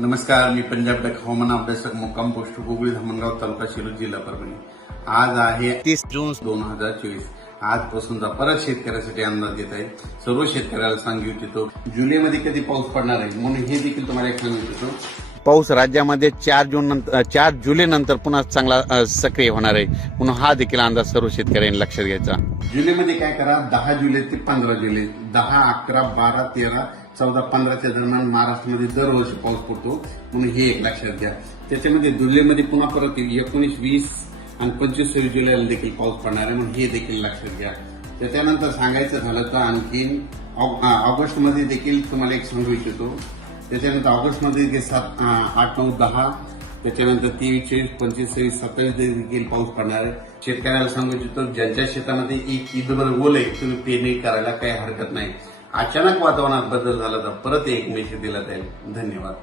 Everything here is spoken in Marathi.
नमस्कार मी पंजाब बँक हवामान अभ्यासक मुक्काम पोस्ट गुगळी धामणगाव तालुका शिरूर जिल्हा परभणी. आज आहे तीस जून दोन हजार चोवीस. आजपासूनचा परत शेतकऱ्यासाठी अंदाज येत आहे. सर्व शेतकऱ्याला सांगू इच्छितो जुलैमध्ये कधी पाऊस पडणार आहे? म्हणून हे देखील तुम्हाला एक सांगू इच्छितो. पाऊस राज्यामध्ये चार जून नंतर चार जुलै नंतर पुन्हा चांगला सक्रिय होणार आहे. म्हणून हा देखील अंदाज सर्व शेतकऱ्यांनी लक्षात घ्यायचा. जुलैमध्ये काय करा? दहा जुलै ते पंधरा जुलै. दहा अकरा बारा तेरा चौदा पंधराच्या दरम्यान महाराष्ट्रामध्ये दरवर्षी पाऊस पडतो. म्हणून हे एक लक्षात घ्या. त्याच्यामध्ये जुलैमध्ये पुन्हा परत एकोणीस वीस आणि पंचवीस सव्वीस जुलैला देखील पाऊस पडणार आहे. म्हणून हे देखील लक्षात घ्या. त्याच्यानंतर सांगायचं झालं तर आणखीन ऑग- ऑगस्टमध्ये देखील तुम्हाला एक सांगू इच्छितो. त्याच्यानंतर ऑगस्टमध्ये सात आठ नऊ दहा त्याच्यानंतर तेवीस चोवीस पंचवीस सव्वीस सत्तावीस देखील पाऊस पडणार आहे. शेतकऱ्याला सांगू इच्छितो ज्यांच्या शेतामध्ये एक ईदभर ओल आहे तुम्ही पेरणी करायला काही हरकत नाही. अचानक वातावरणात बदल झाला तर परत एक मेसेज दिला जाईल. धन्यवाद.